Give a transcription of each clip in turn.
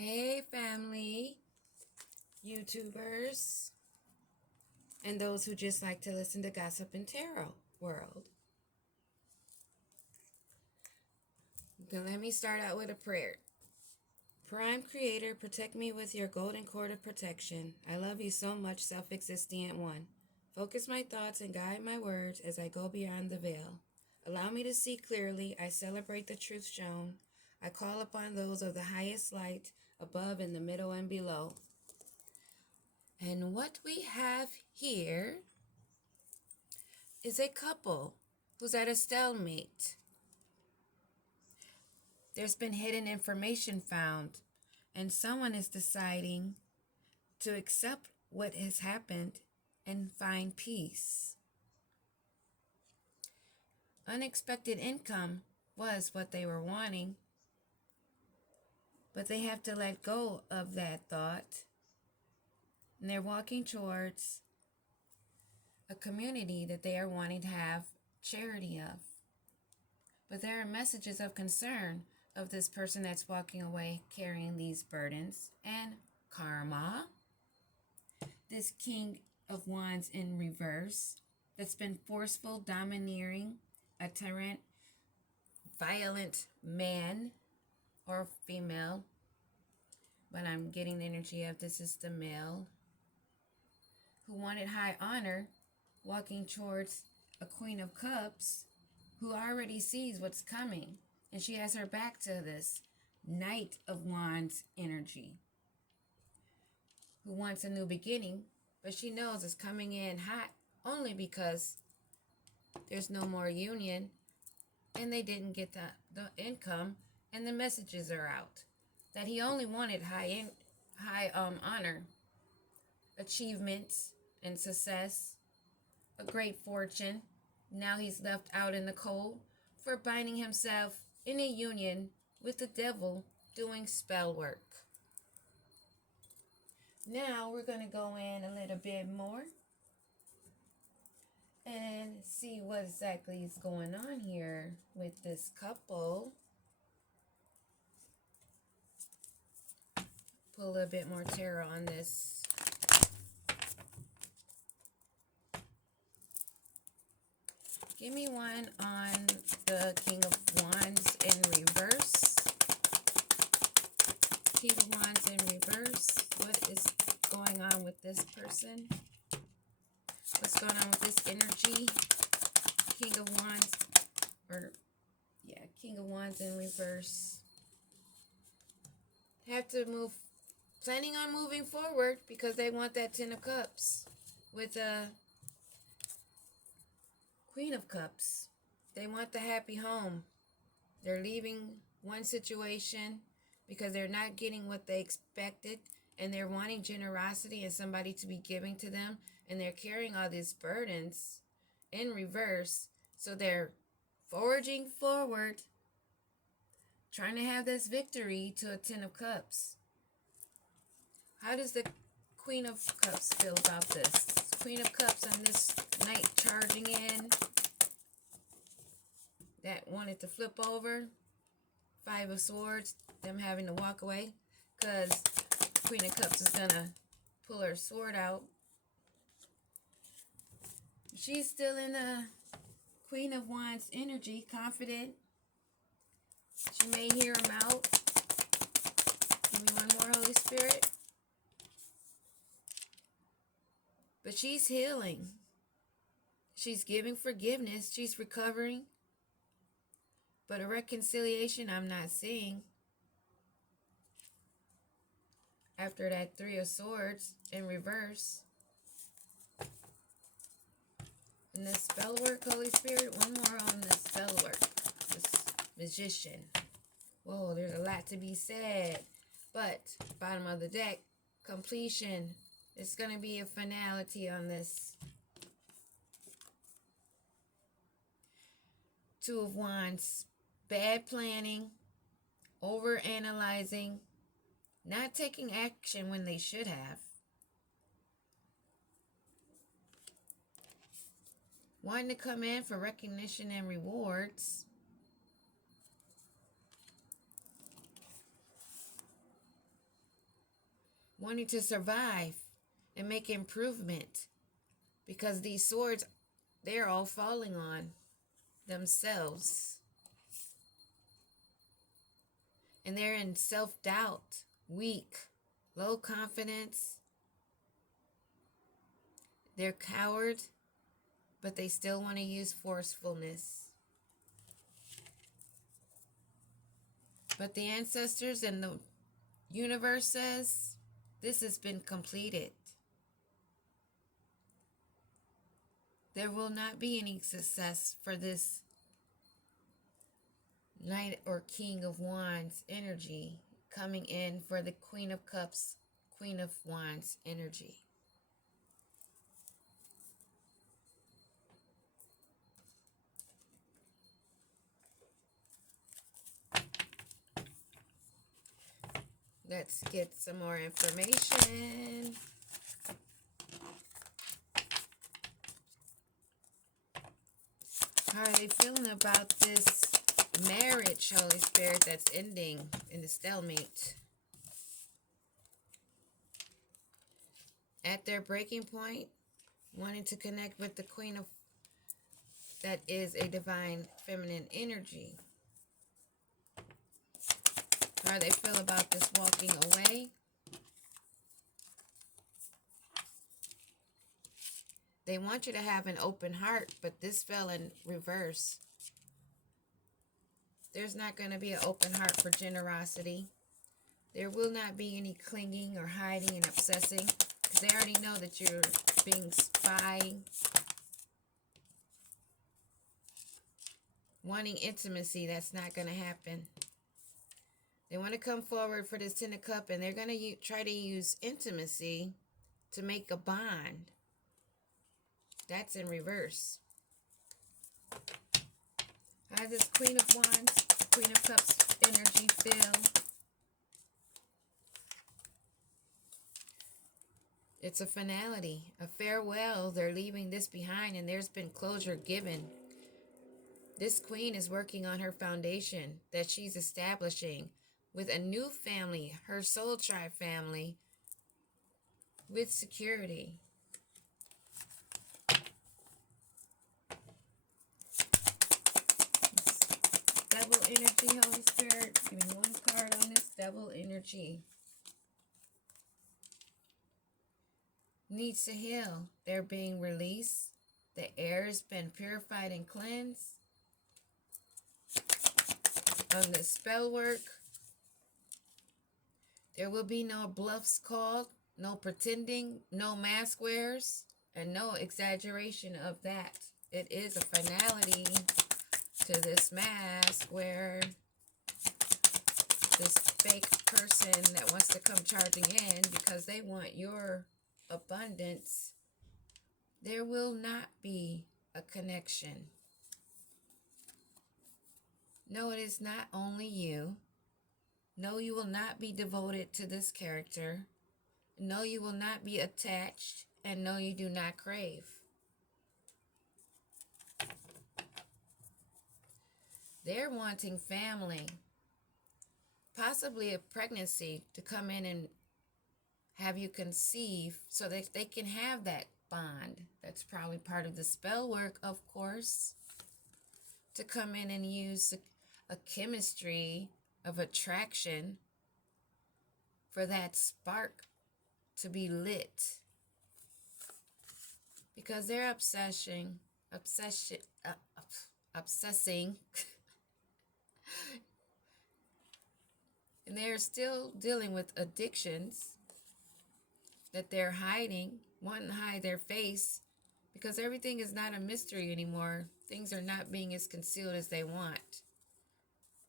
Hey, family, YouTubers, and those who just like to listen to gossip and tarot world. Let me start out with a prayer. Prime Creator, protect me with your golden cord of protection. I love you so much, self-existent one. Focus my thoughts and guide my words as I go beyond the veil. Allow me to see clearly. I celebrate the truth shown. I call upon those of the highest light, above, in the middle, and below. And what we have here is a couple who's at a stalemate. There's been hidden information found, and someone is deciding to accept what has happened and find peace. Unexpected income was what they were wanting, but they have to let go of that thought, and they're walking towards a community that they are wanting to have charity of. But there are messages of concern of this person that's walking away carrying these burdens and karma. This King of Wands in reverse that's been forceful, domineering, a tyrant, violent man or female. But I'm getting the energy of this is the male who wanted high honor, walking towards a Queen of Cups who already sees what's coming, and she has her back to this Knight of Wands energy, who wants a new beginning, but she knows it's coming in hot only because there's no more union, and they didn't get the income, and the messages are out that he only wanted high honor, achievements, and success, a great fortune. Now he's left out in the cold for binding himself in a union with the devil doing spell work. Now we're going to go in a little bit more and see what exactly is going on here with this couple. Pull a little bit more tarot on this. Give me one on the King of Wands in reverse. King of Wands in reverse. What is going on with this person? What's going on with this energy? King of Wands, King of Wands in reverse. Have to move, planning on moving forward because they want that Ten of Cups with a Queen of Cups. They want the happy home. They're leaving one situation because they're not getting what they expected, and they're wanting generosity and somebody to be giving to them, and they're carrying all these burdens in reverse. So they're forging forward, trying to have this victory to a Ten of Cups. How does the Queen of Cups feel about this? Queen of Cups on this Knight charging in that wanted to flip over. Five of Swords, them having to walk away because Queen of Cups is going to pull her sword out. She's still in the Queen of Wands energy, confident. She may hear him out. Give me one more, Holy Spirit. But she's healing. She's giving forgiveness. She's recovering. But a reconciliation I'm not seeing. After that Three of Swords in reverse. And the spell work, Holy Spirit. One more on the spell work. This Magician. Whoa, there's a lot to be said. But bottom of the deck, completion. It's going to be a finality on this. Two of Wands. Bad planning. Over-analyzing. Not taking action when they should have. Wanting to come in for recognition and rewards. wanting to survive and make improvement, because these swords, they're all falling on themselves. And they're in self-doubt, weak, low confidence. They're coward, but they still want to use forcefulness. But the ancestors and the universe says this has been completed. There will not be any success for this Knight or King of Wands energy coming in for the Queen of Cups, Queen of Wands energy. Let's get some more information. How are they feeling about this marriage, Holy Spirit, that's ending in the stalemate? At their breaking point, wanting to connect with the Queen of, that is a divine feminine energy. How do they feel about this walking away? They want you to have an open heart, but this fell in reverse. There's not going to be an open heart for generosity. There will not be any clinging or hiding and obsessing, because they already know that you're being spying. Wanting intimacy, that's not going to happen. They want to come forward for this Ten of Cups, and they're going to try to use intimacy to make a bond. That's in reverse. How does this Queen of Wands, Queen of Cups energy feel? It's a finality, a farewell. They're leaving this behind, and there's been closure given. This queen is working on her foundation that she's establishing with a new family, her soul tribe family, with security. Double energy, Holy Spirit. Give me one card on this double energy. Needs to heal. They're being released. The air has been purified and cleansed. On the spell work, there will be no bluffs called, no pretending, no mask wears, and no exaggeration of that. It is a finality to this mask where this fake person that wants to come charging in because they want your abundance. There will not be a connection. No, it is not only you. No, you will not be devoted to this character. No, you will not be attached. And no, you do not crave. They're wanting family, possibly a pregnancy, to come in and have you conceive so that they can have that bond. That's probably part of the spell work, of course, to come in and use a chemistry of attraction for that spark to be lit, because they're obsessing and they're still dealing with addictions that they're hiding, wanting to hide their face, because everything is not a mystery anymore. Things are not being as concealed as they want.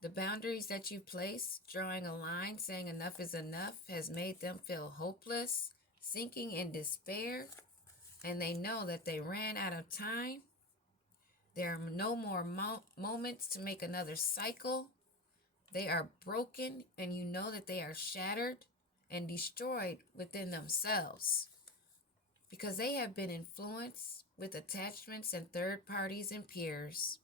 The boundaries that you place, drawing a line, saying enough is enough, has made them feel hopeless, sinking in despair, and they know that they ran out of time. There are no more moments to make another cycle. They are broken, and you know that they are shattered and destroyed within themselves, because they have been influenced with attachments and third parties and peers.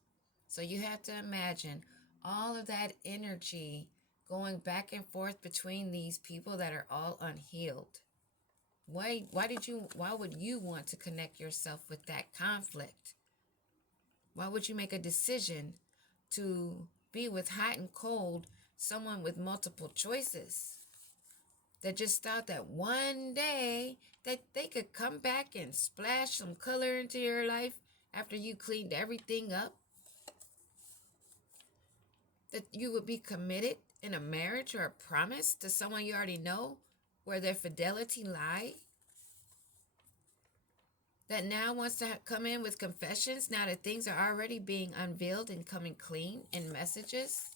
So you have to imagine all of that energy going back and forth between these people that are all unhealed. Why would you want to connect yourself with that conflict? Why would you make a decision to be with hot and cold someone with multiple choices that just thought that one day that they could come back and splash some color into your life after you cleaned everything up? That you would be committed in a marriage or a promise to someone you already know where their fidelity lie? That now wants to come in with confessions now that things are already being unveiled and coming clean in messages?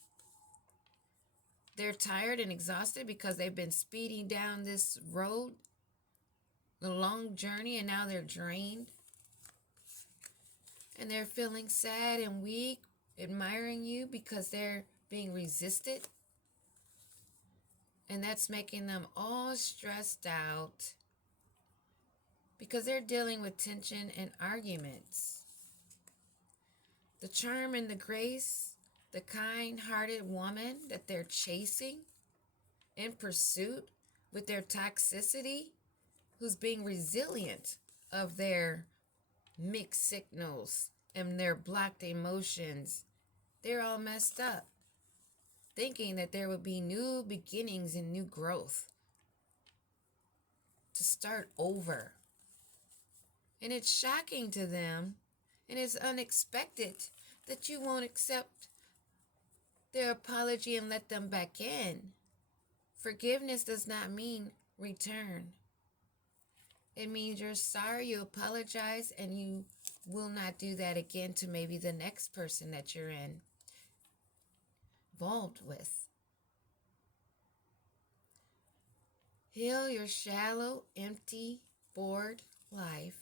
They're tired and exhausted because they've been speeding down this road, the long journey, and now they're drained. And they're feeling sad and weak, admiring you because they're being resisted. And that's making them all stressed out because they're dealing with tension and arguments. The charm and the grace, the kind-hearted woman that they're chasing in pursuit with their toxicity, who's being resilient of their mixed signals and their blocked emotions, they're all messed up, thinking that there would be new beginnings and new growth to start over. And it's shocking to them, and it's unexpected that you won't accept their apology and let them back in. Forgiveness does not mean return. It means you're sorry, you apologize, and you will not do that again to maybe the next person that you're involved with. Heal your shallow, empty, bored life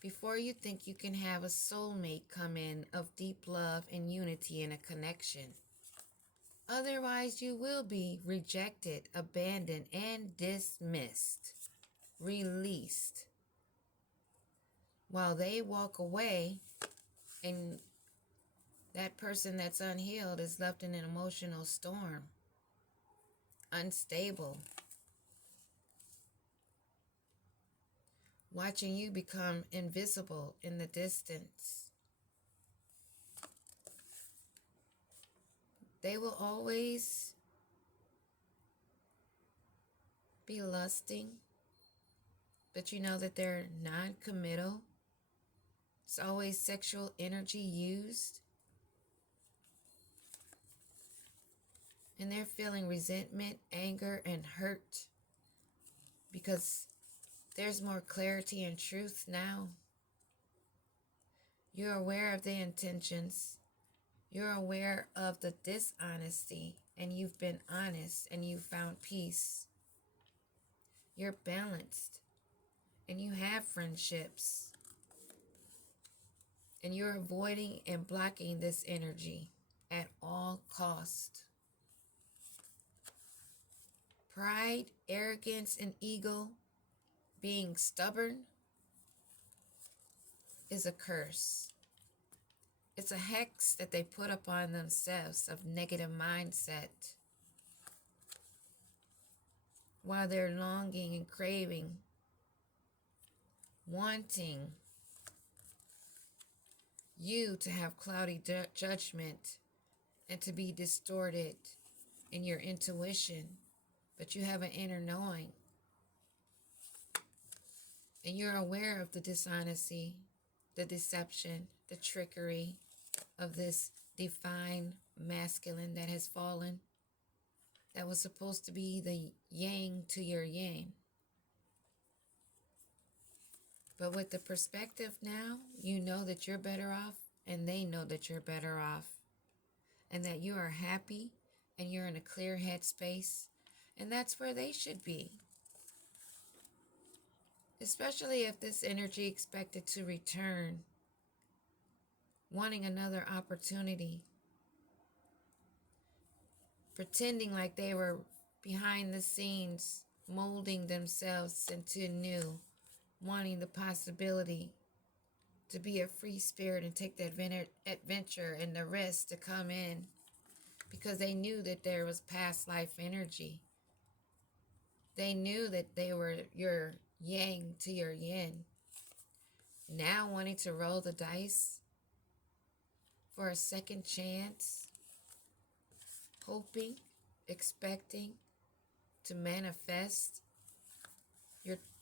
before you think you can have a soulmate come in of deep love and unity and a connection. Otherwise, you will be rejected, abandoned, and dismissed, released, while they walk away and that person that's unhealed is left in an emotional storm, unstable, watching you become invisible in the distance. They will always be lusting, but you know that they're non-committal. It's always sexual energy used. And they're feeling resentment, anger, and hurt because there's more clarity and truth now. You're aware of the intentions. You're aware of the dishonesty, and you've been honest, and you've found peace. You're balanced, and you have friendships. And you're avoiding and blocking this energy at all cost. Pride, arrogance, and ego, being stubborn, is a curse. It's a hex that they put upon themselves of negative mindset while they're longing and craving, wanting you to have cloudy judgment and to be distorted in your intuition, but you have an inner knowing. And you're aware of the dishonesty, the deception, the trickery of this divine masculine that has fallen, that was supposed to be the yang to your yin. But with the perspective now, you know that you're better off, and they know that you're better off, and that you are happy, and you're in a clear headspace, and that's where they should be. Especially if this energy expected to return, wanting another opportunity, pretending like they were behind the scenes, molding themselves into new, wanting the possibility to be a free spirit and take the adventure and the risk to come in because they knew that there was past life energy. They knew that they were your yang to your yin. Now wanting to roll the dice for a second chance, hoping, expecting to manifest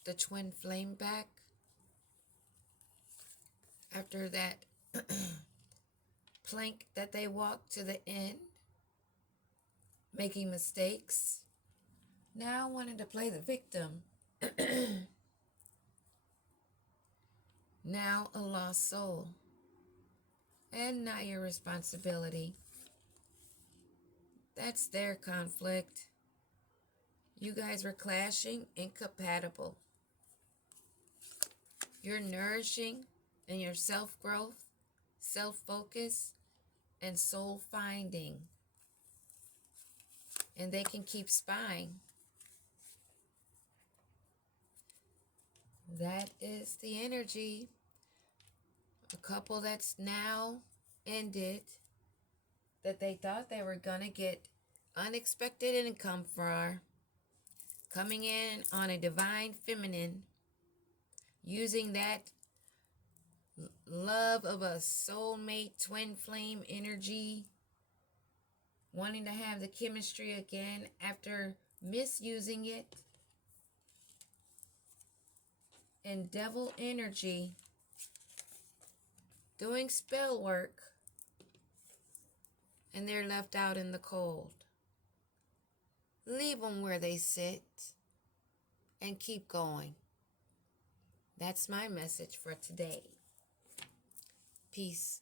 the twin flame back after that plank that they walked to the end, making mistakes. Now wanting to play the victim. Now a lost soul. And not your responsibility. That's their conflict. You guys were clashing, incompatible. You're nourishing in your self-growth, self-focus, and soul finding. And they can keep spying. That is the energy. A couple that's now ended, that they thought they were going to get unexpected income for, coming in on a divine feminine, using that love of a soulmate twin flame energy, wanting to have the chemistry again after misusing it, and devil energy doing spell work, and they're left out in the cold. Leave them where they sit and keep going. That's my message for today. Peace.